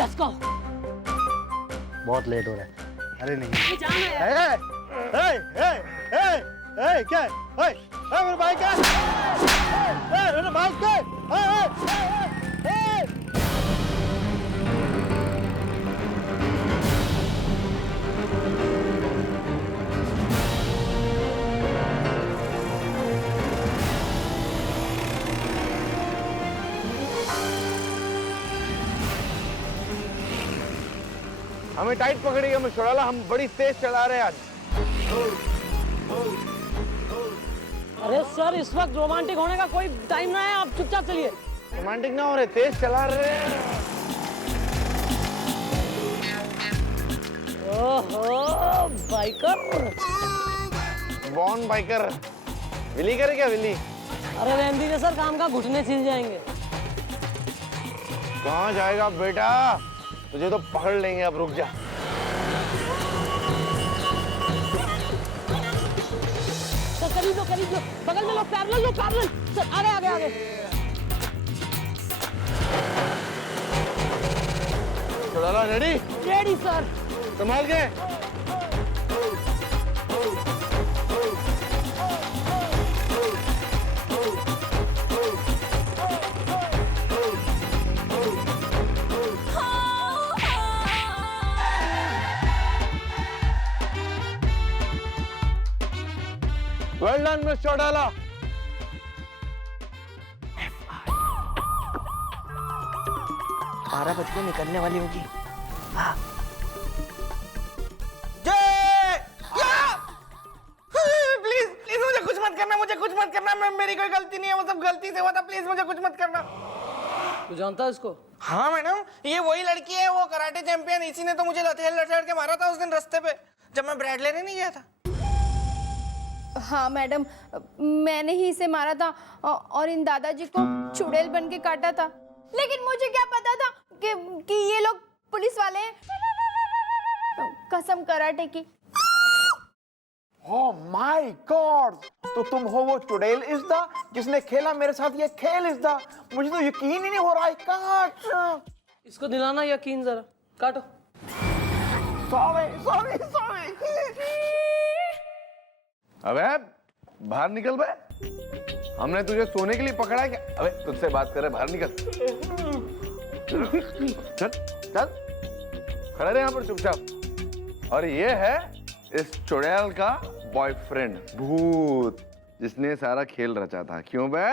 Let's go. बहुत late हो रहा है। अरे नहीं जाना है। क्या मेरा बाइक है, मेरा बाइक है। हमें टाइट पकड़िएगा मशोड़ाला, हम बड़ी तेज चला रहे हैं आज। अरे सर, इस वक्त रोमांटिक होने का कोई टाइम ना है, आप चुपचाप चलिए। रोमांटिक ना हो रहे, तेज चला रहे हैं। ओहो, बाइकर। Born biker. विली करे क्या विली? अरे रहने दीजिए सर, काम का घुटने छिल जाएंगे। कहाँ जाएगा बेटा, तुझे तो पकड़ लेंगे, अब रुक जा। सर करीब लो, बगल में लो, पैरेलल लो, पैरेलल। सर आगे आगे आगे। मशोड़ाला रेडी? Ready sir. संभाल के। Well done miss Chautala. 12 बज के निकलने वाली होगी। हाँ। प्लीज प्लीज मुझे कुछ मत करना, मुझे कुछ मत करना, मैं मेरी कोई गलती नहीं है, वो सब गलती से हुआ था, प्लीज मुझे कुछ मत करना। तू जानता है इसको? हाँ मैडम, ये वही लड़की है, वो कराटे चैंपियन। इसी ने तो मुझे लथेड़ के मारा था उस दिन रास्ते पे, जब मैं ब्रेड लेने नहीं गया था। हाँ मैडम, मैंने ही इसे मारा था और इन दादाजी को चुड़ैल बन के काटा था। लेकिन मुझे क्या पता था कि ये लोग पुलिस वाले हैं। कसम कराटे की। ओह माय गॉड, तो तुम हो वो चुड़ैल इज़्दा जिसने खेला मेरे साथ ये खेल इज़्दा। मुझे तो यकीन ही नहीं हो रहा है। काट इसको दिलाना यकीन जरा। काटो। Sorry sorry sorry. अबे बाहर निकल बे, हमने तुझे सोने के लिए पकड़ा है क्या? अबे तुझसे बात कर रहे, बाहर निकल। चल चल, खड़े रहे यहाँ पर चुपचाप। और ये है इस चुड़ैल का बॉयफ्रेंड भूत, जिसने सारा खेल रचा था। क्यों बे,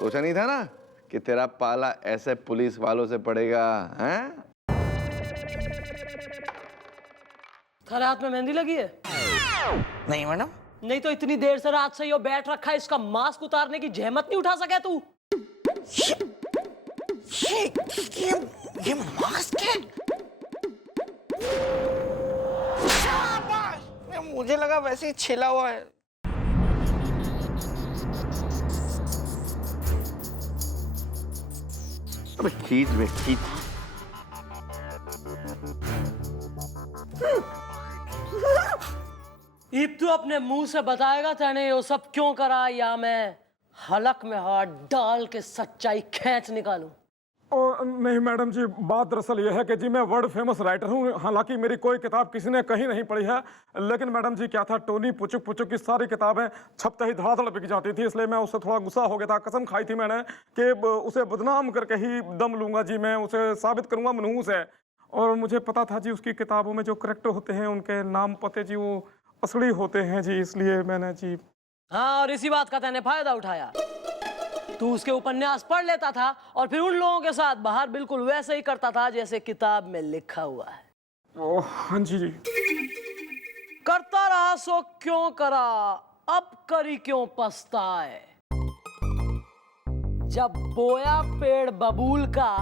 सोचा नहीं था ना कि तेरा पाला ऐसे पुलिस वालों से पड़ेगा? हैं? थारे हाथ में मेहंदी लगी है? नहीं मैडम। नहीं तो इतनी देर से रात से यो बैठ रखा है, इसका मास्क उतारने की जहमत नहीं उठा सके तू? ये मास्क है? शाबाश, मुझे लगा वैसे ही छिला हुआ है। अबे खींच बे, खींच। इब तू अपने मुंह से बताएगा तेने ये सब क्यों करा, या मैं हलक में हाथ डाल के सच्चाई खींच निकालूं? नहीं मैडम जी, बात दरअसल ये है कि जी मैं वर्ल्ड फेमस राइटर हूँ। हालांकि मेरी कोई किताब किसी ने कहीं नहीं पढ़ी है, लेकिन मैडम जी क्या था, टोनी पुचुक पुचुक की सारी किताबें छपते ही धड़ाधड़ बिक जाती थी, इसलिए मैं उससे थोड़ा गुस्सा हो गया था। कसम खाई थी मैंने कि उसे बदनाम करके ही दम लूंगा जी, मैं उसे साबित करूंगा मनहूस है। और मुझे पता था जी उसकी किताबों में जो करेक्टर होते हैं उनके नाम पते जी वो असली होते हैं जी, इसलिए मैंने जी। हाँ, और इसी बात का तैने फायदा उठाया। तू उसके उपन्यास पढ़ लेता था और फिर उन लोगों के साथ बाहर बिल्कुल वैसे ही करता था जैसे किताब में लिखा हुआ है। ओह हाँ जी जी। करता रहा सो क्यों करा, अब करी क्यों पछताए। जब बोया पेड़ बबूल का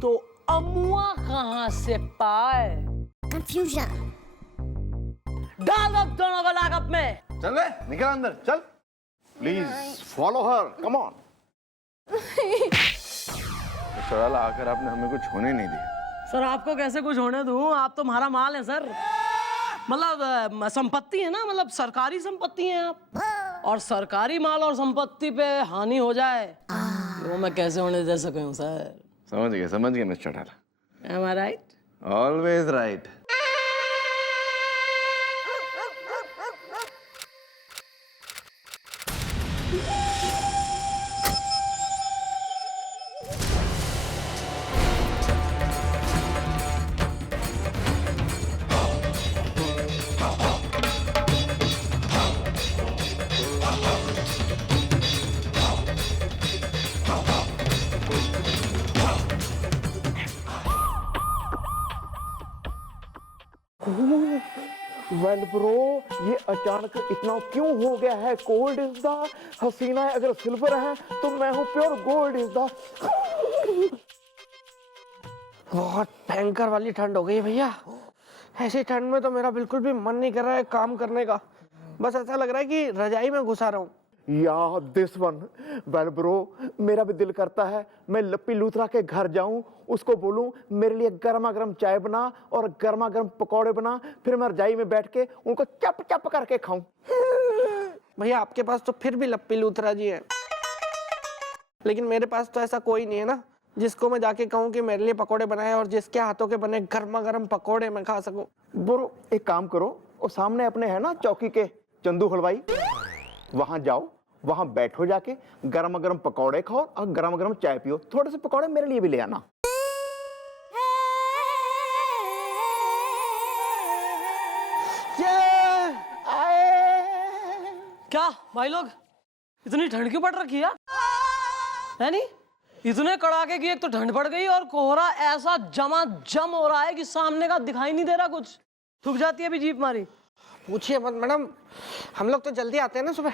तो अमुआ कहां से पाए। कंफ्यूजन। डाल अब दोनों को लॉकअप में। चल बे, निकल अंदर चल। Please follow her, come on. Chautala, आकर आपने हमें कुछ होने नहीं दिया। सर आपको कैसे कुछ होने दूं, आप तो हमारा माल है सर। मतलब संपत्ति है ना, मतलब सरकारी संपत्ति है आप, और सरकारी माल और संपत्ति पे हानि हो जाए वो मैं कैसे होने दे सकूं सर। समझ गए mister Chautala. Am I right? Always right. Well bro, ये अचानक इतना क्यों हो गया है? गोल्ड इज द हसीना है, अगर सिल्वर है तो मैं हूँ प्योर गोल्ड इज द। बहुत भयंकर वाली ठंड हो गई है भैया। ऐसी ठंड में तो मेरा बिल्कुल भी मन नहीं कर रहा है काम करने का। बस ऐसा लग रहा है कि रजाई में घुसा रहा हूँ। या दिस वन। वेल ब्रो, मेरा भी दिल करता है मैं लप्पी लूथरा के घर जाऊं, उसको बोलूं मेरे लिए गर्मा गर्म चाय बना और गर्मा गर्म पकौड़े बना, फिर मैं रजाई में बैठ के उनको चप चप करके खाऊं। भैया आपके पास तो फिर भी लप्पी लूथरा जी है, लेकिन मेरे पास तो ऐसा कोई नहीं है ना जिसको मैं जाके कहूँ कि मेरे लिए पकौड़े बनाए और जिसके हाथों के बने गर्मा गर्म पकौड़े मैं खा सकूं। ब्रो एक काम करो, वो सामने अपने है ना चौकी के चंदू हलवाई, वहां जाओ, वहां बैठो, जाके गरम गरम पकौड़े खाओ और गरम गरम चाय पियो। थोड़े से पकौड़े मेरे लिए भी ले आना। क्या भाई लोग, इतनी ठंड क्यों पड़ रखी है नहीं? इतने कड़ाके की एक तो ठंड पड़ गई और कोहरा ऐसा जमा जम हो रहा है कि सामने का दिखाई नहीं दे रहा कुछ। थूक जाती है अभी जीप मारी। पूछिए मत मैडम, हम लोग तो जल्दी आते हैं ना सुबह।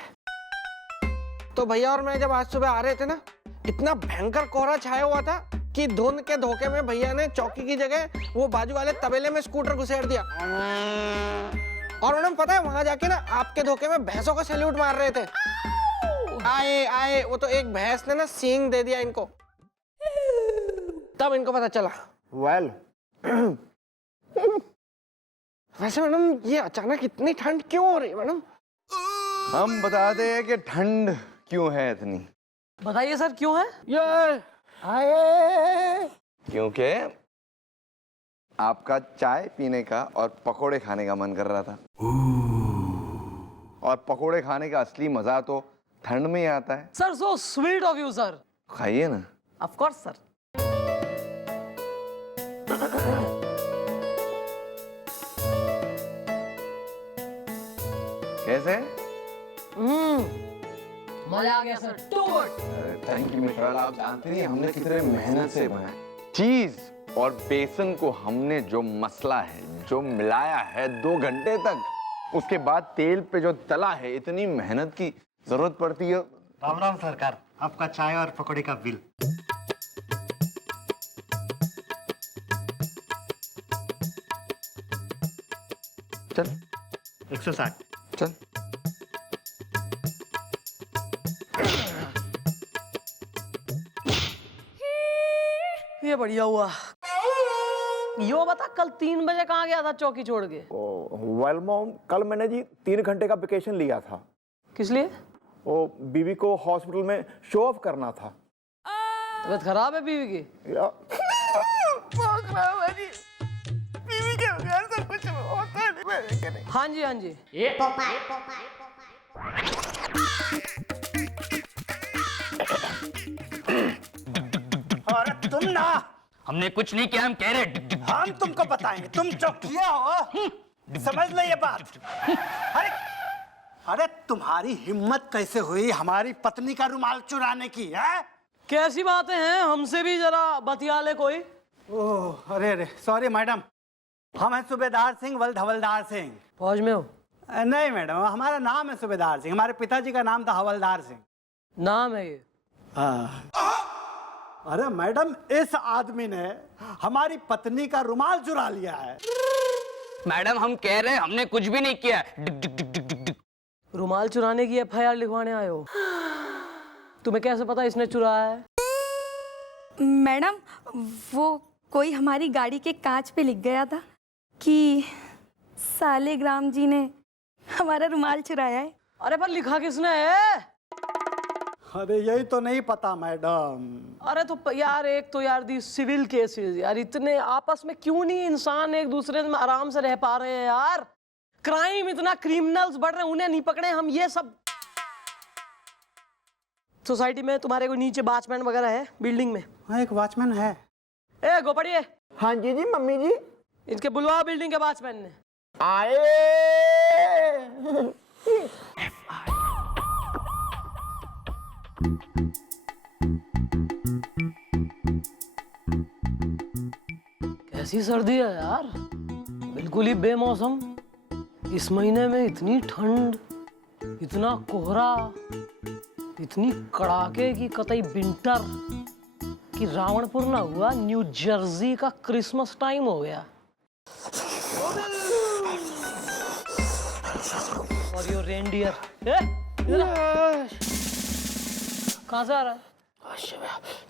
तो भैया और मैं जब आज सुबह आ रहे थे ना, इतना भयंकर कोहरा छाया हुआ था कि धुंध के धोखे में भैया ने चौकी की जगह वो बाजू वाले तबेले में स्कूटर घुसेड़ दिया। और मैडम पता है वहां जाके ना आपके धोखे में भैंसों को सैल्यूट मार रहे थे। आए आए, वो तो एक भैंस ने ना सींग दे दिया इनको, तब इनको पता चला। वेल वैसे मैडम ये अचानक इतनी ठंड क्यों हो रही है मैडम? हम बताते हैं कि ठंड क्यों है इतनी। बताइए सर क्यों है? ये क्योंकि आपका चाय पीने का और पकोड़े खाने का मन कर रहा था, और पकोड़े खाने का असली मजा तो ठंड में ही आता है। Sir so sweet of you sir. खाइए ना। Of course sir. कैसे? मजा आ गया सर। Too good. Thank you mister, आप जानते नहीं हमने कितने मेहनत से बनाया। चीज और बेसन को हमने जो मसला है, जो मिलाया है 2 घंटे तक, उसके बाद तेल पे जो तला है, इतनी मेहनत की जरूरत पड़ती है। राम राम सरकार, आपका चाय और पकौड़े का बिल। चल 160। चल। ये बढ़िया हुआ। यो बता कल 3 बजे कहाँ गया था चौकी छोड़ के? वेल मॉम, कल मैंने जी 3 घंटे का वेकेशन लिया था। किस लिए? वो बीवी को हॉस्पिटल में शो ऑफ करना था। तबीयत खराब है बीवी की? बीवी के बगैर तो कुछ होता नहीं। हाँ जी हाँ जी। अरे तुम ना, हमने कुछ नहीं किया, हम कह रहे डिग डिग। हम तुमको बताएंगे, तुम चौकिया हो, समझ ले ये बात। अरे अरे तुम्हारी हिम्मत कैसे हुई हमारी पत्नी का रुमाल चुराने की है? कैसी बातें हैं, हमसे भी जरा बतिया ले कोई। ओह अरे अरे सॉरी मैडम, हम हैं सूबेदार सिंह, हवलदार सिंह। फौज में हो? नहीं मैडम, हमारा नाम है सूबेदार सिंह, हमारे पिताजी का नाम था हवलदार सिंह। नाम है ये? हाँ। अरे मैडम, इस आदमी ने हमारी पत्नी का रुमाल चुरा लिया है। मैडम हम कह रहे हैं हमने कुछ भी नहीं किया। डिग डिग डिग डिग डिग डिग। रुमाल चुराने की FIR लिखवाने आए हो? तुम्हें कैसे पता इसने चुराया है? मैडम वो कोई हमारी गाड़ी के कांच पे लिख गया था कि सालेग्राम जी ने हमारा रुमाल चुराया है। अरे पर लिखा किसने है? अरे यही तो नहीं पता मैडम। अरे तो यार एक तो यार दी सिविल केसेस यार, इतने आपस में क्यों नहीं इंसान एक दूसरे में आराम से रह पा रहे हैं यार? क्राइम इतना, क्रिमिनल्स बढ़ रहे हैं, उन्हें नहीं पकड़े हम, ये सब। सोसाइटी में तुम्हारे को नीचे वॉचमैन वगैरह है बिल्डिंग में? हाँ, एक वॉचमैन है। ए गोपड़िए, हाँ जी जी मम्मी जी इनके बुलवा बिल्डिंग के वॉचमैन ने। आए। कैसी सर्दी है यार, बिल्कुल ही बेमौसम। इस महीने में इतनी ठंड, इतना कोहरा, इतनी कड़ाके की कतई विंटर कि रावणपुर ना हुआ, न्यू जर्सी का क्रिसमस टाइम हो गया। और यो रेनडियर कहाँ से आ रहा है?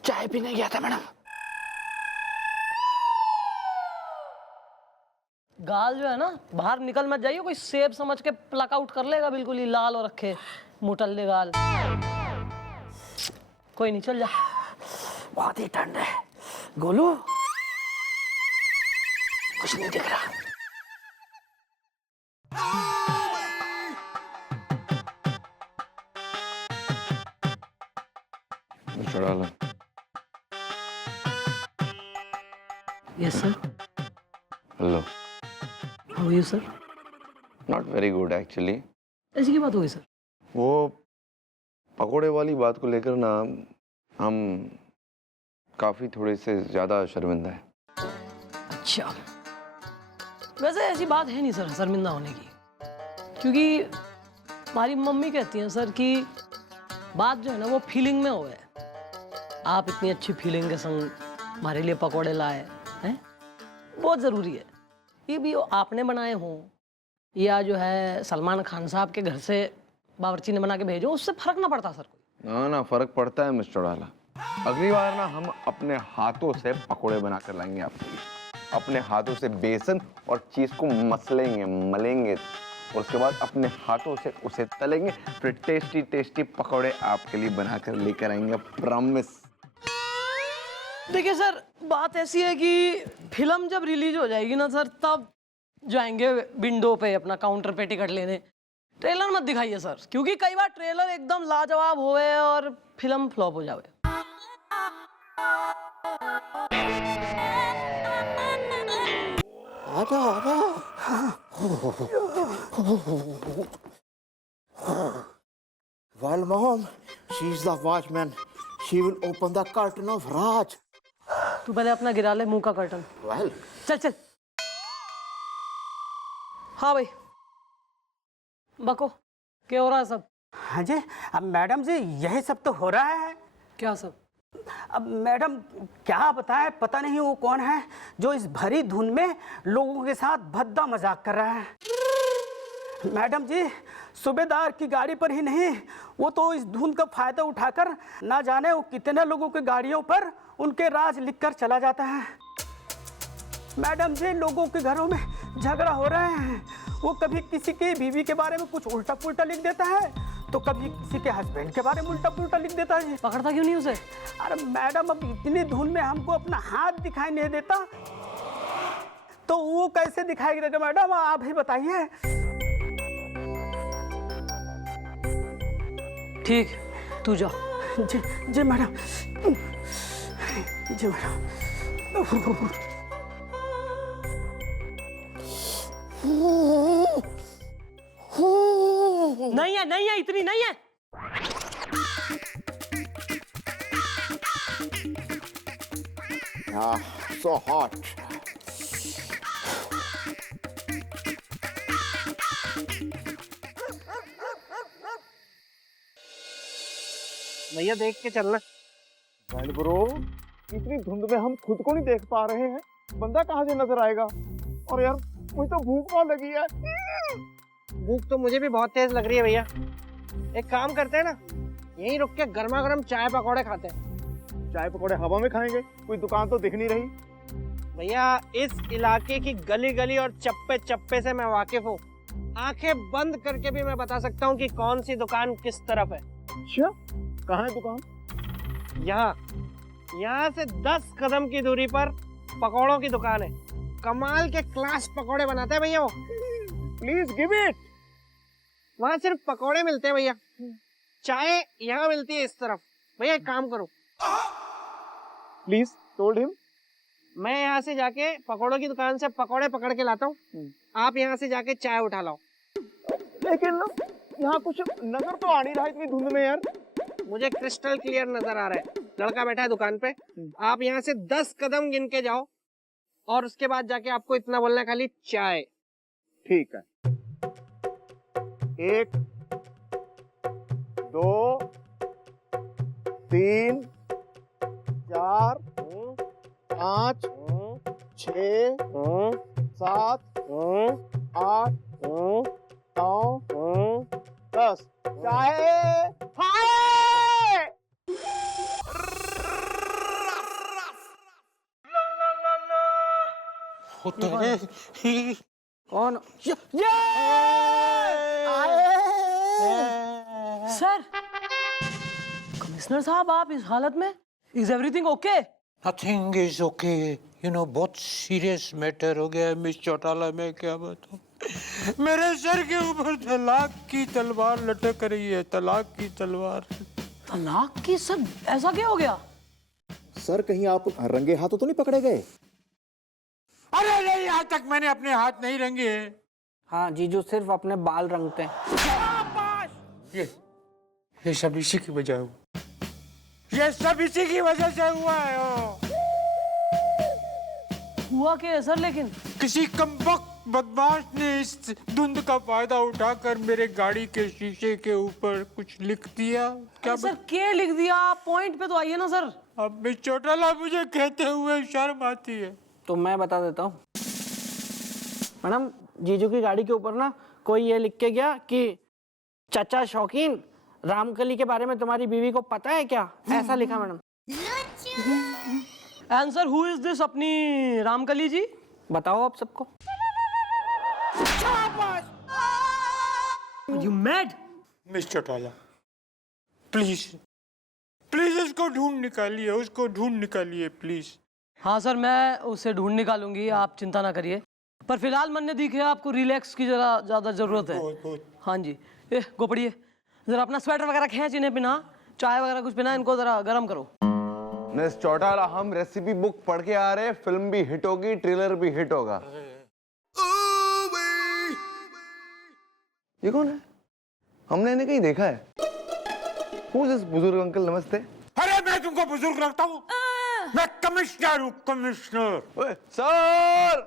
चाय पीने गया था मैडम। गाल जो है ना, बाहर निकल मत जाइए, कोई सेब समझ के प्लक आउट कर लेगा, बिल्कुल ही लाल और रखे मुटल्ले गाल। कोई नहीं, चल जा। बहुत ही ठंड है गोलू, कुछ नहीं दिख रहा। Yes sir. Hello. How are you sir? Not very good actually. ऐसी की बात हो गई सर? वो पकोड़े वाली बात को लेकर ना हम काफ़ी थोड़े से ज़्यादा शर्मिंदा है। अच्छा, वैसे ऐसी बात है नहीं सर शर्मिंदा होने की, क्योंकि हमारी मम्मी कहती हैं सर कि बात जो है ना वो फीलिंग में हो है। आप इतनी अच्छी फीलिंग के संग हमारे लिए पकोड़े लाए हैं, बहुत ज़रूरी है। ये भी आपने बनाए हों या जो है सलमान खान साहब के घर से बावर्ची ने बना के भेजो, उससे फर्क ना पड़ता सर कोई। ना फर्क पड़ता है मिस्टर चौड़ाला। अगली बार ना हम अपने हाथों से पकोड़े बना कर लाएंगे आपके लिए। अपने हाथों से बेसन और चीज को मलेंगे और उसके बाद अपने हाथों से उसे तलेंगे, फिर टेस्टी टेस्टी पकोड़े आपके लिए बनाकर लेकर आएंगे, प्रॉमिस। देखिए सर, बात ऐसी है कि फिल्म जब रिलीज हो जाएगी ना सर, तब जाएंगे विंडो पे अपना काउंटर पे टिकट लेने। ट्रेलर मत दिखाइए सर, क्योंकि कई बार ट्रेलर एकदम लाजवाब होए और फिल्म फ्लॉप हो जाए। Well, Mom, she's the watchman. She will open the curtain of Raj. तू पहले अपना गिरा ले मुंह का कर्टन। Well, चल चल। हाँ भाई, बको, क्या हो रहा है सब? हाँ जी, अब मैडम जी यही सब तो हो रहा है। क्या सब? अब मैडम क्या बताएं, पता नहीं वो कौन है जो इस भरी धुन में लोगों के साथ भद्दा मजाक कर रहा है। मैडम जी सूबेदार की गाड़ी पर ही नहीं, वो तो इस धुन का फायदा उठाकर ना जाने वो कितने लोगों की गाड़ियों पर उनके राज लिखकर चला जाता है। मैडम जी लोगों के घरों में झगड़ा हो रहे हैं, वो कभी किसी की बीवी के बारे में कुछ उल्टा पुल्टा लिख देता है, तो कभी किसी के हस्बैंड के बारे में उल्टा पुल्टा लिख देता है। पकड़ता क्यों नहीं उसे? अरे मैडम, अब इतनी धुन में हमको अपना हाथ दिखाई नहीं देता, तो वो कैसे दिखाई देगा मैडम, आप ही बताइए। ठीक, तू जा। जी जी मैडम, जी मैडम। नहीं है, इतनी नहीं है। so hot. भैया देख के चलना। Well, bro, इतनी धुंध में हम खुद को नहीं देख पा रहे हैं, बंदा कहाँ से नजर आएगा? और यार मुझे तो भूख बहुत लगी है। भूख तो मुझे भी बहुत तेज लग रही है भैया। एक काम करते हैं ना, यहीं रुक के गर्मा गर्म चाय पकौड़े खाते हैं। चाय पकौड़े हवा में खाएंगे, कोई दुकान तो दिख नहीं रही। भैया इस इलाके की गली गली और चप्पे चप्पे से मैं वाकिफ हूँ। आंखें बंद करके भी मैं बता सकता हूँ कि कौन सी दुकान किस तरफ है। अच्छा, कहाँ है दुकान? यहाँ से 10 कदम की दूरी पर पकौड़ों की दुकान है। कमाल के क्लास पकौड़े बनाते हैं भैया वो। Please give it. वहाँ सिर्फ पकौड़े मिलते हैं भैया, चाय यहाँ मिलती है इस तरफ। भैया एक काम करो, प्लीज टोल्ड हिम। मैं यहाँ से जाके पकौड़ों की दुकान से पकौड़े पकड़ के लाता हूँ, आप यहाँ से जाके चाय उठा लाओ। लेकिन यहाँ कुछ नजर तो आ नहीं रहा इतनी धुंध में यार। मुझे क्रिस्टल क्लियर नजर आ रहा है, लड़का बैठा है दुकान पे। आप यहाँ से 10 कदम गिन के जाओ और उसके बाद जाके आपको इतना बोलना है, खाली चाय। ठीक है। 1 2 3 4 5 6 7 8 9 10 चाय हाय। कौन? सर, कमिश्नर साहब आप इस हालत में? Is everything okay? Nothing is okay, you know, बहुत सीरियस मैटर हो गया है मिस चौटाला। मैं क्या बताऊं, मेरे सर के ऊपर तलाक की तलवार लटक रही है, तलाक की तलवार। तलाक की? सर ऐसा क्या हो गया? सर कहीं आप रंगे हाथों तो नहीं पकड़े गए? अरे नहीं, आज तक मैंने अपने हाथ नहीं रंगे। हाँ जीजू सिर्फ अपने बाल रंगते हैं। ये सब इसी की वजह हुआ, ये सब इसी की वजह से हुआ है। हुआ क्या है सर? लेकिन किसी कमबख्त बदमाश ने इस धुंध का फायदा उठाकर मेरे गाड़ी के शीशे के ऊपर कुछ लिख दिया। क्या सर क्या लिख दिया? पॉइंट पे तो आइए ना सर। अब मिस चौटाला मुझे कहते हुए शर्म आती है। तो मैं बता देता हूँ मैडम, जीजू की गाड़ी के ऊपर ना कोई ये लिख के गया कि चाचा शौकीन, रामकली के बारे में तुम्हारी बीवी को पता है क्या? ऐसा लिखा madam. Answer, who is this अपनी रामकली जी? बताओ आप सबको। You mad? Miss Chautala please, please उसको ढूंढ निकालिए, उसको ढूंढ निकालिए प्लीज। हाँ सर, मैं उसे ढूंढ निकालूंगी, आप चिंता ना करिए। पर फिलहाल मन ने दिखे आपको रिलैक्स की जरा ज्यादा जरूरत है। हाँ जी, गो पड़िए, जरा अपना स्वेटर वगैरह खींच, इन्हें पिना, चाय वगैरह कुछ पिना, इनको जरा गर्म करो। मिस चौटाला, हम रेसिपी बुक पढ़ के आ रहे हैं, फिल्म भी हिट होगी, ट्रेलर भी हिट होगा। ये कौन है? हमने इन्हें कहीं देखा है। Who is this बुजुर्ग अंकल? नमस्ते। अरे मैं तुमको बुजुर्ग लगता हूँ? मैं कमिश्नर हूँ, कमिश्नर। सर!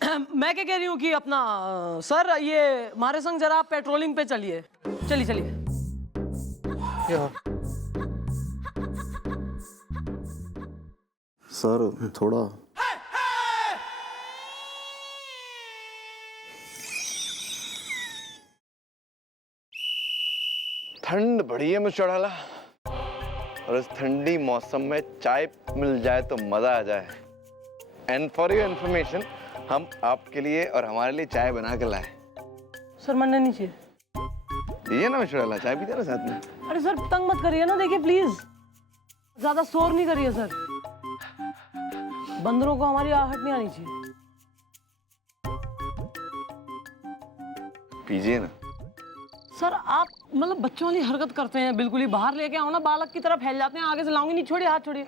मैं क्या कह रही हूँ कि अपना सर, ये हमारे संग जरा पेट्रोलिंग पे चलिए। चलिए चलिए। सर थोड़ा ठंड बढ़ी है मिस चौटाला, और इस ठंडी मौसम में चाय मिल जाए तो मजा आ जाए। एंड फॉर योर इन्फॉर्मेशन, हम आपके लिए और हमारे लिए चाय बना के लाए। सर मनने नहीं चाहिए। ये ना मिस चौटाला, चाय पीते ना साथ में। अरे सर तंग मत करिए ना, देखिए प्लीज, ज्यादा शोर नहीं करिए सर, बंदरों को हमारी आहट नहीं आनी चाहिए। पीजिए ना। सर आप मतलब बच्चों वाली हरकत करते हैं बिल्कुल ही। बाहर लेके आओ ना, बालक की तरफ फैल जाते हैं, आगे से लाऊंगी नहीं। छोड़िए, हाथ छोड़िए।